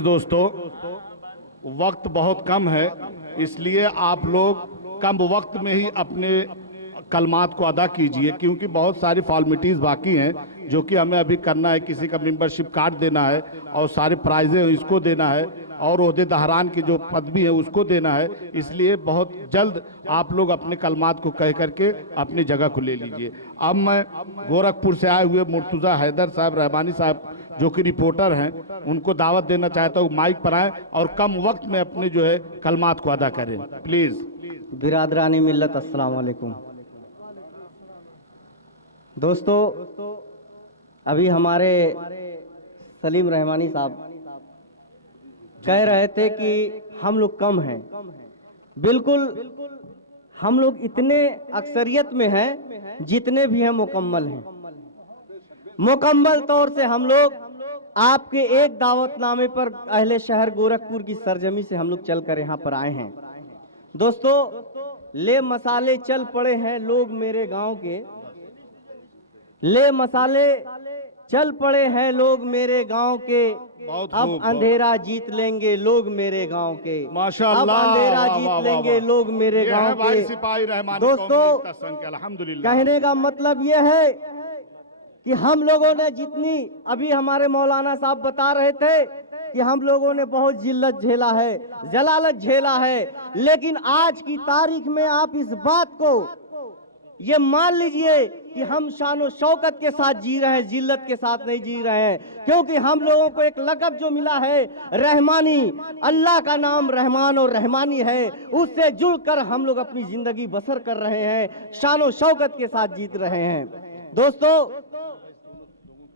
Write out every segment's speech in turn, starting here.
दोस्तों, वक्त बहुत कम है, इसलिए आप लोग कम वक्त में ही अपने कलमात को अदा कीजिए, क्योंकि बहुत सारी फॉर्मेलिटीज़ बाकी हैं जो कि हमें अभी करना है। किसी का मेंबरशिप कार्ड देना है और सारे प्राइजें इसको देना है और ओहदे दहरान की जो पदवी है उसको देना है। इसलिए बहुत जल्द आप लोग अपने कलमात को कह करके अपनी जगह को ले लीजिए। अब मैं गोरखपुर से आए हुए मुर्तुज़ा हैदर साहब रहमानी साहब जो कि रिपोर्टर हैं, उनको दावत देना चाहता हूँ, माइक पर आए और कम वक्त में अपने जो है कलमात को अदा करें, प्लीज। बिरादरानी मिल्लत, अस्सलाम वालेकुम। दोस्तों, अभी हमारे सलीम रहमानी साहब कह रहे थे कि हम लोग कम हैं। बिल्कुल, हम लोग इतने अक्सरियत में हैं, जितने भी हैं मुकम्मल हैं। मुकम्मल तौर से हम लोग आपके एक दावतनामे पर अहले शहर गोरखपुर की सरजमी से हम लोग चलकर यहाँ पर आए हैं। दोस्तों, ले मसाले चल पड़े हैं लोग मेरे गांव के, ले मसाले चल पड़े हैं लोग मेरे गांव के, अब अंधेरा जीत लेंगे लोग मेरे गांव के। माशाअल्लाह, अब अंधेरा जीत लेंगे लोग मेरे गांव के। सिपाही रहमान दोस्तों, अल्हम्दुलिल्लाह, कहने का मतलब यह है कि हम लोगों ने जितनी, अभी हमारे मौलाना साहब बता रहे थे कि हम लोगों ने बहुत जिल्लत झेला है, जलालत झेला है, लेकिन आज की तारीख में आप इस बात को ये मान लीजिए कि हम शानो शौकत के साथ जी रहे हैं, जिल्लत के साथ नहीं जी रहे हैं। क्योंकि हम लोगों को एक लक़ब जो मिला है रहमानी, अल्लाह का नाम रहमान और रहमानी है, उससे जुड़कर हम लोग अपनी जिंदगी बसर कर रहे हैं, शानो शौकत के साथ जीत रहे हैं। दोस्तों,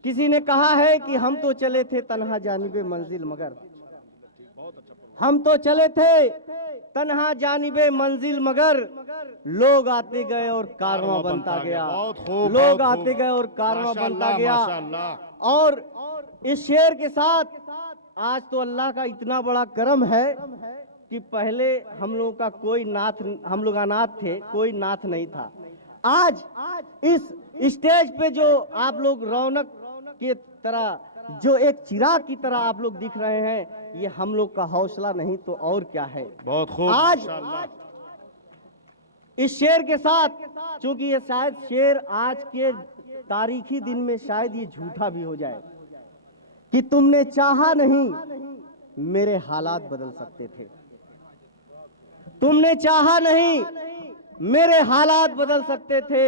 किसी ने कहा है कि हम तो चले थे तन्हा जानिबे मंजिल मगर, हम तो चले थे तन्हा जानिबे मंजिल मगर, लोग आते गए और कारवां बनता गया, लोग आते गए और कारवां बनता गया। और इस शेर के साथ आज तो अल्लाह का इतना बड़ा करम है कि पहले हम लोगों का कोई नाथ, हम लोग अनाथ थे, कोई नाथ नहीं था। आज इस स्टेज पे जो आप लोग रौनक की तरह, जो एक चिराग की तरह आप लोग दिख रहे हैं, ये हम लोग का हौसला नहीं तो और क्या है। बहुत खूब। आज इस शेर के साथ, चूंकि ये शायद शेर आज के तारीखी दिन में शायद ये झूठा भी हो जाए कि तुमने चाहा नहीं मेरे हालात बदल सकते थे, तुमने चाहा नहीं मेरे हालात बदल सकते थे,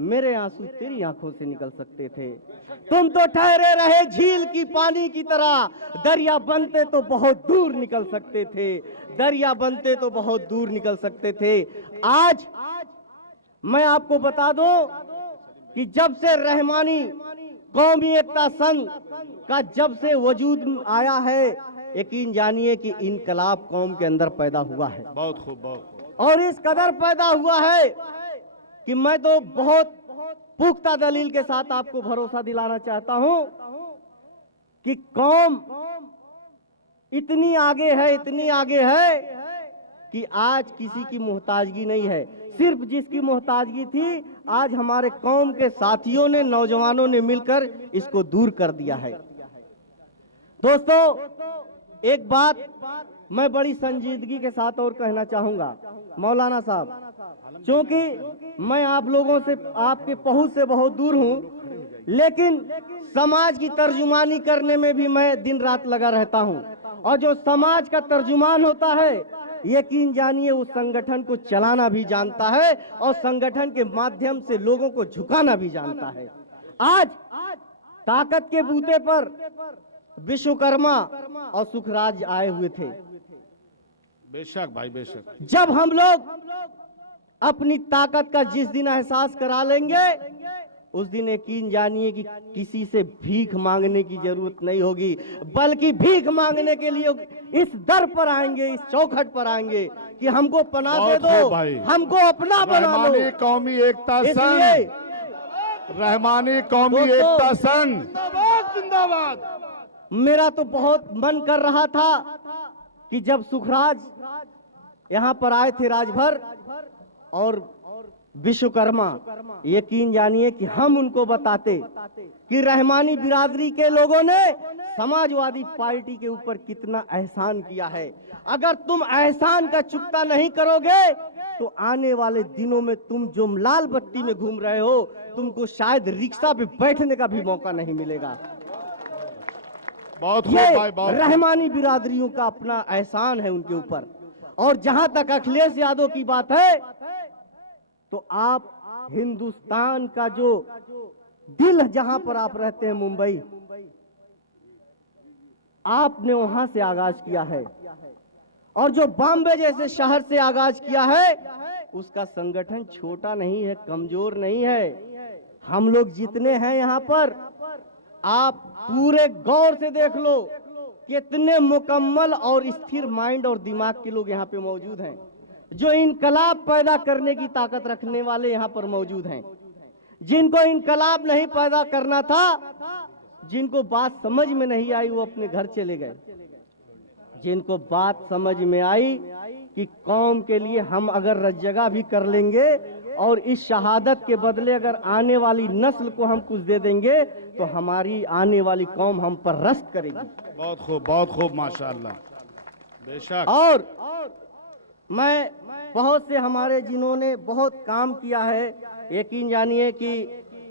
मेरे आंसू तेरी आंखों से निकल सकते थे। तुम तो ठहरे रहे झील की पानी की तरह, दरिया बनते तो बहुत दूर निकल सकते थे, दरिया बनते तो बहुत दूर निकल सकते थे। आज मैं आपको बता दूं कि जब से रहमानी कौमी एकता संघ का जब से वजूद आया है, यकीन जानिए कि इनकलाब कौम के अंदर पैदा हुआ है। बहुत खूब, बहुत खूब। और इस कदर पैदा हुआ है कि मैं तो बहुत पुख्ता दलील के साथ आपको भरोसा दिलाना चाहता हूं कि कौम इतनी आगे है, इतनी आगे है कि आज किसी की मोहताजगी नहीं है। सिर्फ जिसकी मोहताजगी थी, आज हमारे कौम के साथियों ने, नौजवानों ने मिलकर इसको दूर कर दिया है। दोस्तों, एक बात मैं बड़ी संजीदगी के साथ और कहना चाहूंगा मौलाना साहब, क्योंकि मैं आप लोगों से, आपके पहुंच से बहुत दूर हूं, लेकिन समाज की तर्जुमानी करने में भी मैं दिन रात लगा रहता हूं। और जो समाज का तर्जुमान होता है, यकीन जानिए उस संगठन को चलाना भी जानता है और संगठन के माध्यम से लोगों को झुकाना भी जानता है। आज ताकत के बूते पर विश्वकर्मा और सुखराज आए हुए थे। बेशक भाई, बेशक। जब हम लोग अपनी ताकत का जिस दिन एहसास करा लेंगे, उस दिन यकीन जानिए कि किसी से भीख मांगने की जरूरत नहीं होगी, बल्कि भीख मांगने के लिए इस दर पर आएंगे, इस चौखट पर आएंगे कि हमको पनाह दे दो, हमको अपना बना लो। रहमानी कौमी एकता संघ, रहमानी कौमी एकता संघ जिंदाबाद। मेरा तो बहुत मन कर रहा था कि जब सुखराज यहाँ पर आए थे राजभर, और विश्वकर्मा, यकीन जानिए कि हम उनको बताते कि रहमानी बिरादरी के लोगों ने समाजवादी पार्टी के ऊपर कितना एहसान किया है। अगर तुम एहसान का चुकता नहीं करोगे तो आने वाले दिनों में तुम जो लाल बत्ती में घूम रहे हो, तुमको शायद रिक्शा पे बैठने का भी मौका नहीं मिलेगा। बहुत खूब ये भाई, बहुत खूब। रहमानी बिरादरियों का अपना एहसान है उनके ऊपर। और जहां तक अखिलेश यादव की बात है, तो आप हिंदुस्तान का जो दिल जहां पर आप रहते हैं, मुंबई, आपने वहां से आगाज किया है, और जो बॉम्बे जैसे शहर से आगाज किया है, उसका संगठन छोटा नहीं है, कमजोर नहीं है। हम लोग जितने हैं यहां पर, आप पूरे गौर से देख लो कितने मुकम्मल और स्थिर माइंड और दिमाग के लोग यहाँ पे मौजूद हैं, जो इनकलाब पैदा करने की ताकत रखने वाले यहाँ पर मौजूद हैं। जिनको इनकलाब नहीं पैदा करना था, जिनको बात समझ में नहीं आई, वो अपने घर चले गए। जिनको बात समझ में आई कि कौम के लिए हम अगर रज्जगा भी कर लेंगे और इस शहादत के बदले अगर आने वाली नस्ल को हम कुछ दे देंगे, तो हमारी आने वाली कौम हम पर रश्क करेगी। बहुत खूब माशाअल्लाह, बेशक। और मैं बहुत से हमारे जिन्होंने बहुत काम किया है, यकीन जानिए कि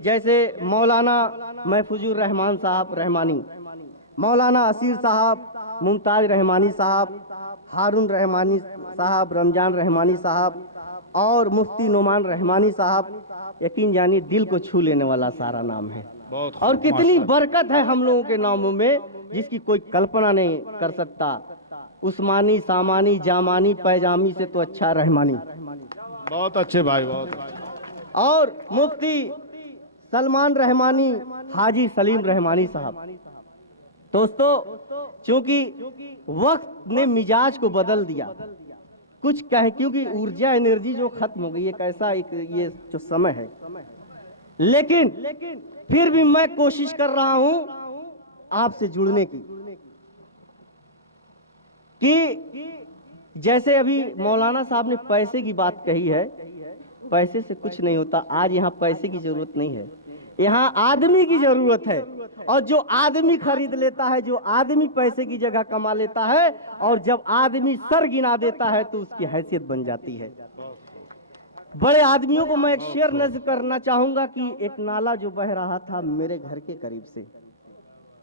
जैसे मौलाना महफूजुर रहमान साहब रहमानी, मौलाना असीर साहब, मुमताज रहमानी साहब, हारून रहमानी साहब, रमजान रहमानी साहब और मुफ्ती नुमान रहमानी साहब, यकीन जानिए दिल को छू लेने वाला सारा नाम है। और कितनी बरकत है हम लोगों के नामों में, जिसकी कोई कल्पना नहीं कर सकता। उस्मानी, सामानी, जामानी, पैजामी से तो अच्छा रहमानी। बहुत अच्छे भाई, बहुत। और मुफ्ती सलमान रहमानी, हाजी सलीम रहमानी साहब। दोस्तों, क्योंकि वक्त ने मिजाज को बदल दिया, कुछ कहें, क्योंकि ऊर्जा एनर्जी जो खत्म हो गई, एक ऐसा एक ये जो समय है, लेकिन फिर भी मैं कोशिश कर रहा हूं आपसे जुड़ने की, कि जैसे अभी मौलाना साहब ने पैसे की बात कही है, पैसे से कुछ नहीं होता। आज यहाँ पैसे की जरूरत नहीं है, यहाँ आदमी की जरूरत है। और जो आदमी खरीद लेता है, जो आदमी पैसे की जगह कमा लेता है, और जब आदमी सर गिना देता है तो उसकी हैसियत बन जाती है। बड़े आदमियों को मैं एक शेर नज़्म करना चाहूंगा कि एक नाला जो बह रहा था मेरे घर के करीब से,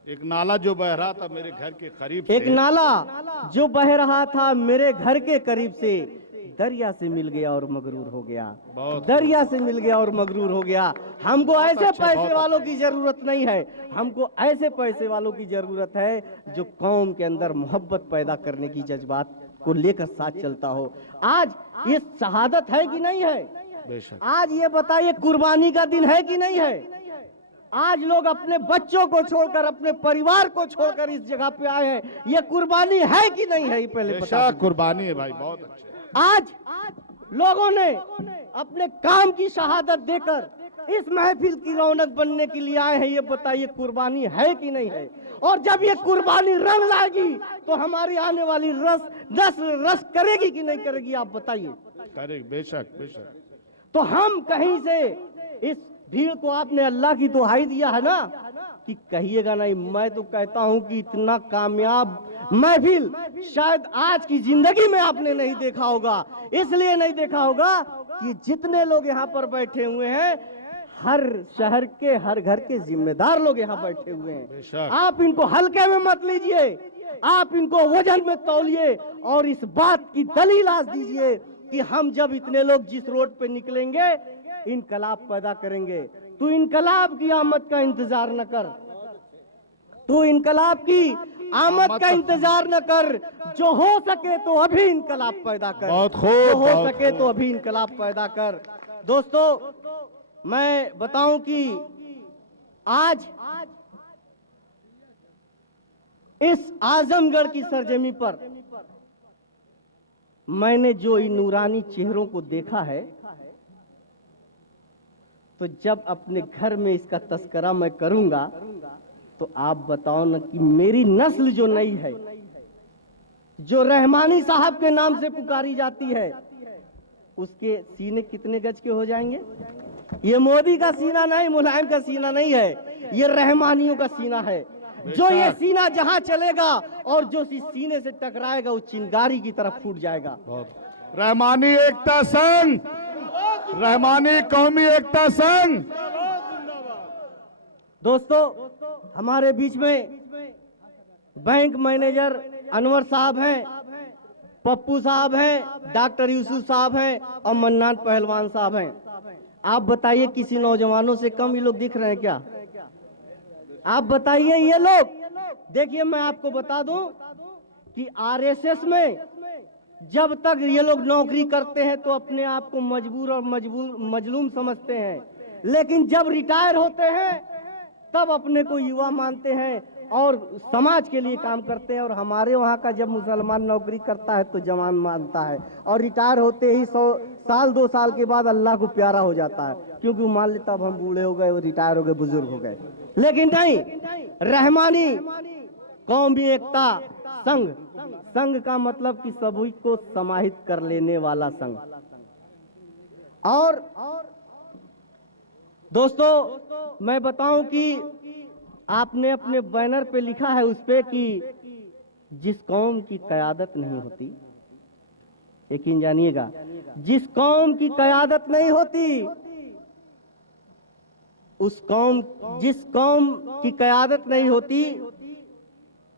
एक नाला जो बह रहा था मेरे घर के करीब एक से, नाला जो बह रहा था मेरे घर के करीब से, दरिया से मिल गया और मगरूर हो गया। दरिया से मिल गया और मगरूर हो गया। हमको ऐसे पैसे वालों की जरूरत नहीं है, हमको ऐसे पैसे वालों की जरूरत है जो कौम के अंदर मोहब्बत पैदा करने की जज्बात को लेकर साथ चलता हो। आज ये शहादत है कि नहीं है? बेशक। आज ये बताइए कुर्बानी का दिन है कि नहीं है? आज लोग अपने बच्चों को छोड़कर, अपने परिवार को छोड़कर इस जगह पे आए हैं, ये कुर्बानी है कि नहीं है? ये पहले बता। कुर्बानी है भाई, बहुत अच्छे। आज लोगों ने अपने काम की शहादत देकर इस महफिल की रौनक बनने के लिए आए हैं, ये बताइए कुर्बानी है कि नहीं है? और जब ये कुर्बानी रंग लाएगी तो हमारी आने वाली नस्ल रस करेगी कि नहीं करेगी, आप बताइए। करेगी, बेशक बेशक। तो हम कहीं से इस भीड़ को, आपने अल्लाह की दुहाई दिया है ना कि कहिएगा नहीं, मैं तो कहता हूं कि इतना कामयाब महफिल शायद आज की जिंदगी में आपने नहीं देखा होगा। इसलिए नहीं देखा होगा कि जितने लोग यहाँ पर बैठे हुए हैं, हर शहर के, हर घर के जिम्मेदार लोग यहाँ बैठे हुए हैं। आप इनको हल्के में मत लीजिए, आप इनको वजन में तौलिए और इस बात की दलील आज दीजिए कि हम जब इतने लोग जिस रोड पे निकलेंगे, इनकलाब पैदा करेंगे। तू इनकलाब की आमद का इंतजार न कर, तू इनकलाब की आमद का इंतजार न कर, जो हो सके तो अभी इनकलाब पैदा कर। बहुत खूब, जो हो बहुत सके खूब। तो अभी इनकलाब पैदा कर। दोस्तों, मैं बताऊं कि आज इस आजमगढ़ की सरजमी पर मैंने जो इन नूरानी चेहरों को देखा है, तो जब अपने घर में इसका तस्करा मैं करूंगा तो आप बताओ ना कि मेरी नस्ल जो नई है, जो रहमानी साहब के नाम से पुकारी जाती है, उसके सीने कितने गज के हो जाएंगे? ये मोदी का सीना नहीं, मुलायम का सीना नहीं है, ये रहमानियों का सीना है। जो ये सीना जहां चलेगा और जो इस सीने से टकराएगा वो चिंगारी की तरफ फूट जाएगा। रहमानी एकता संघ, रहमानी कौमी एकता संघ। दोस्तों, हमारे बीच में बैंक मैनेजर अनवर साहब हैं, पप्पू साहब हैं, डॉक्टर यूसुफ साहब हैं और मन्नान पहलवान साहब हैं। आप बताइए किसी नौजवानों से कम ये लोग दिख रहे हैं क्या? आप बताइए ये लोग। देखिए, मैं आपको बता दूं कि आरएसएस में जब तक ये लोग नौकरी करते हैं तो अपने आप को मजबूर और मजलूम समझते हैं, लेकिन जब रिटायर होते हैं तब अपने को युवा मानते हैं और समाज के लिए काम करते हैं। और हमारे वहाँ का जब मुसलमान नौकरी करता है तो जवान मानता है, और रिटायर होते ही 100 साल 2 साल के बाद अल्लाह को प्यारा हो जाता है, क्योंकि वो मान लेता अब हम बूढ़े हो गए, वो रिटायर हो गए, बुजुर्ग हो गए। लेकिन नहीं, रहमानी कौमी एकता संघ, संघ का मतलब कि सभी को समाहित कर लेने वाला संघ। और दोस्तों, मैं बताऊं कि आपने अपने बैनर पे लिखा है उस पे कि जिस कौम की क़यादत नहीं होती, यकीन जानिएगा, जिस कौम की क़यादत नहीं होती जिस कौम की क़यादत नहीं होती,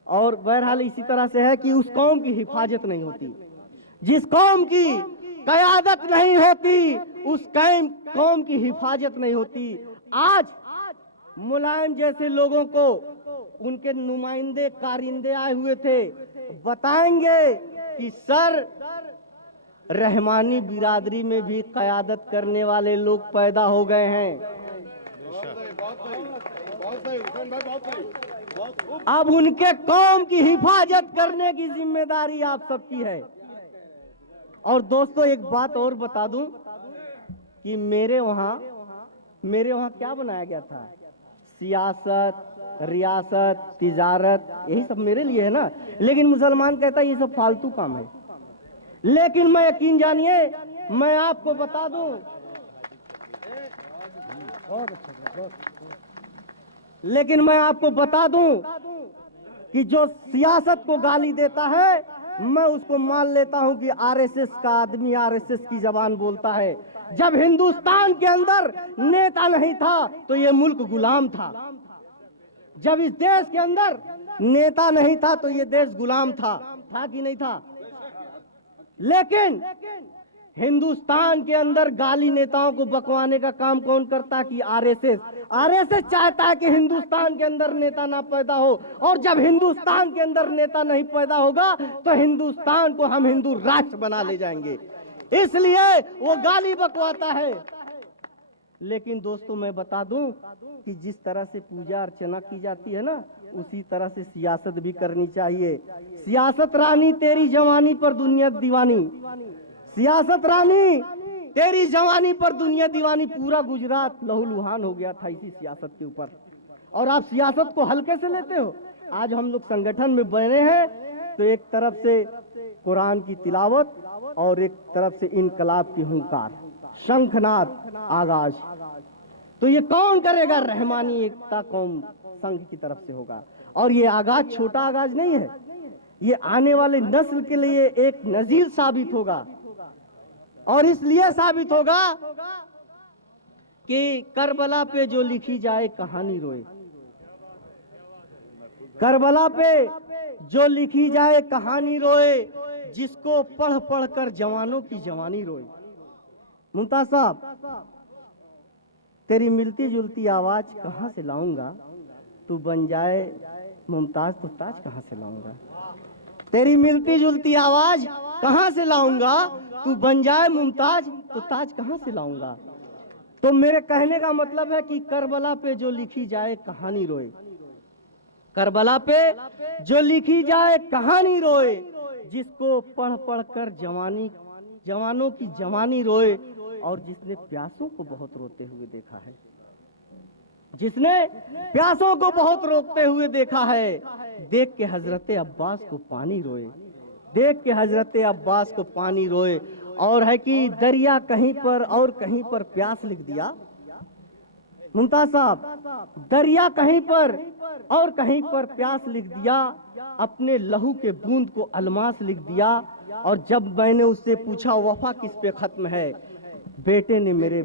और बहरहाल इसी तरह से है कि उस कौम की हिफाजत नहीं होती। जिस कौम की क़यादत नहीं होती उस कौम की हिफाजत नहीं होती। आज मुलायम जैसे लोगों को उनके नुमाइंदे कारिंदे आए हुए थे, बताएंगे कि सर, रहमानी बिरादरी में भी क़यादत करने वाले लोग पैदा हो गए हैं। अब उनके कौम की हिफाजत करने की जिम्मेदारी आप सबकी है। और दोस्तों, एक बात और बता दूं कि मेरे वहां क्या बनाया गया था? सियासत, रियासत, तिजारत, यही सब मेरे लिए है ना। लेकिन मुसलमान कहता है ये सब फालतू काम है। लेकिन मैं, यकीन जानिए, मैं आपको बता दूं, लेकिन मैं आपको बता दूं कि जो सियासत को गाली देता है, मैं उसको मान लेता हूं कि आरएसएस का आदमी आरएसएस की जबान बोलता है। जब हिंदुस्तान के अंदर नेता नहीं था तो ये मुल्क गुलाम था। जब इस देश के अंदर नेता नहीं था तो ये देश गुलाम था कि नहीं था? लेकिन हिंदुस्तान के अंदर गाली नेताओं को बकवाने का काम कौन करता है? कि आरएसएस चाहता है कि हिंदुस्तान के अंदर नेता ना पैदा हो, और जब हिंदुस्तान के अंदर नेता नहीं पैदा होगा तो हिंदुस्तान को हम हिंदू राष्ट्र बना ले जाएंगे, इसलिए वो गाली बकवाता है। लेकिन दोस्तों, मैं बता दूं कि जिस तरह से पूजा अर्चना की जाती है ना, उसी तरह से सियासत भी करनी चाहिए। सियासत रानी तेरी जवानी पर दुनिया दीवानी, सियासत रानी तेरी जवानी पर दुनिया दीवानी। पूरा गुजरात लहूलुहान हो गया था इसी सियासत के ऊपर, और आप सियासत को हल्के से लेते हो। आज हम लोग संगठन में बने हैं तो एक तरफ से कुरान की तिलावत और एक तरफ से इनकलाब की हुंकार, शंखनाद आगाज। तो ये कौन करेगा? रहमानी एकता कौम संघ की तरफ से होगा। और ये आगाज छोटा आगाज नहीं है, ये आने वाले नस्ल के लिए एक नजीर साबित होगा। और इसलिए साबित होगा कि करबला पे जो लिखी जाए कहानी रोए, करबला पे जो लिखी जाए कहानी रोए, जिसको पढ़ पढ़ कर जवानों की जवानी रोए। मुमताज साहब, तेरी मिलती जुलती आवाज कहां से लाऊंगा, तू बन जाए मुमताज तो ताज कहां से लाऊंगा। तेरी मिलती जुलती आवाज कहां से लाऊंगा, तू बन जाए मुमताज तो ताज कहां से लाऊंगा। तो मेरे कहने का मतलब है कि करबला पे जो लिखी जाए कहानी रोए, करबला पे जो लिखी जाए कहानी रोए, जिसको पढ़ पढ़ कर जवानों की जवानी रोए। और जिसने प्यासों को बहुत रोते हुए देखा है, जिसने प्यासों को बहुत रोकते हुए देखा है, देख के हजरत अब्बास को पानी रोए, देख के हजरत अब्बास को पानी रोए। और है कि दरिया कहीं पर और कहीं पर प्यास लिख दिया। मुमताज साहब, दरिया कहीं पर और कहीं पर प्यास लिख दिया, अपने लहू के बूंद को अलमास लिख दिया। और जब मैंने उससे पूछा वफा किस पे खत्म है, बेटे ने मेरे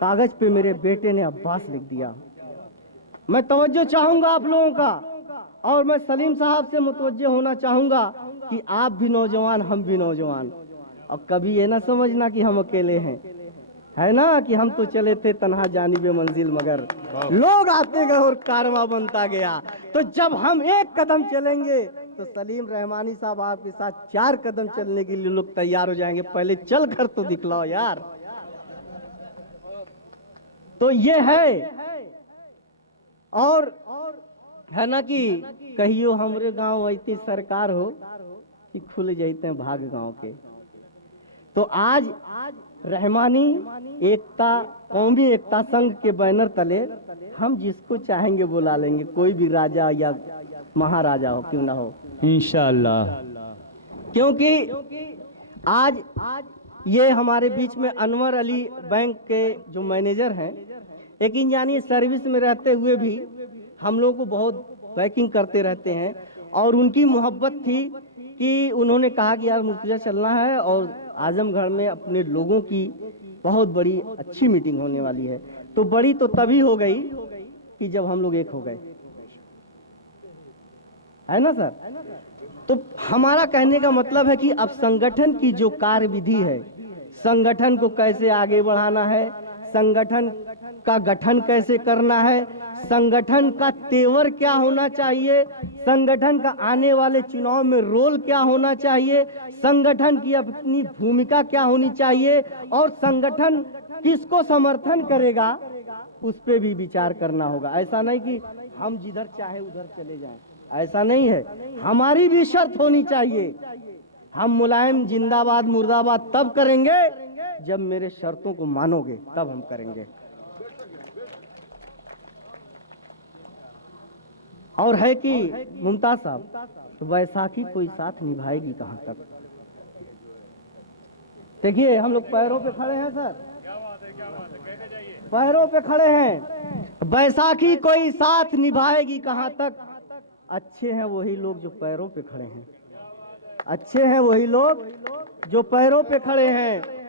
कागज पे मेरे बेटे ने अब्बास लिख दिया। मैं तवज्जो चाहूंगा आप लोगों का, और मैं सलीम साहब से मुतवज्जे होना चाहूंगा कि आप भी नौजवान, हम भी नौजवान, और कभी ये ना समझना कि हम अकेले हैं, है ना, कि हम तो चले थे तन्हा जानिबे मंजिल, मगर लोग आते गए और कारवां बनता गया। तो जब हम एक कदम चलेंगे तो सलीम रहमानी साहब आपके साथ 4 कदम चलने के लिए लोग तैयार हो जाएंगे। पहले चल कर तो दिखलाओ यार। तो ये है, और है ना कि कहियो हमरे गांव ऐसी सरकार हो कि खुल जाते भाग गांव के। तो आज रहमानी एकता, कौमी एकता संघ के बैनर तले हम जिसको चाहेंगे बुला लेंगे, कोई भी राजा या महाराजा हो क्यों ना हो, इंशाअल्लाह। क्योंकि आज ये हमारे बीच में अनवर अली बैंक के जो मैनेजर हैं, लेकिन जानिए सर्विस में रहते हुए भी हम लोग को बहुत पैकिंग करते रहते हैं। और उनकी मोहब्बत थी कि उन्होंने कहा कि यार मुर्तजा चलना है और आजमगढ़ में अपने लोगों की बहुत बड़ी अच्छी मीटिंग होने वाली है। तो बड़ी तो तभी हो गई कि जब हम लोग एक हो गए, है ना सर। तो हमारा कहने का मतलब है कि अब संगठन की जो कार्यविधि है, संगठन को कैसे आगे बढ़ाना है, संगठन का गठन कैसे करना है, संगठन का तेवर क्या होना चाहिए, संगठन का आने वाले चुनाव में रोल क्या होना चाहिए, संगठन की अपनी भूमिका क्या होनी चाहिए, और संगठन किसको समर्थन करेगा उस पे भी विचार करना होगा। ऐसा नहीं कि हम जिधर चाहे उधर चले जाएं, ऐसा नहीं है। हमारी भी शर्त होनी चाहिए। हम मुलायम जिंदाबाद मुर्दाबाद तब करेंगे जब मेरे शर्तों को मानोगे, तब हम करेंगे। और है कि मुमताज साहब, वैसाखी कोई साथ निभाएगी कहां तक। देखिए हम लोग पैरों पे खड़े हैं सर, पैरों पे खड़े हैं। बैसाखी कोई साथ निभाएगी कहां तक। अच्छे हैं वही लोग जो पैरों पे खड़े हैं, अच्छे हैं वही लोग जो पैरों पे खड़े हैं।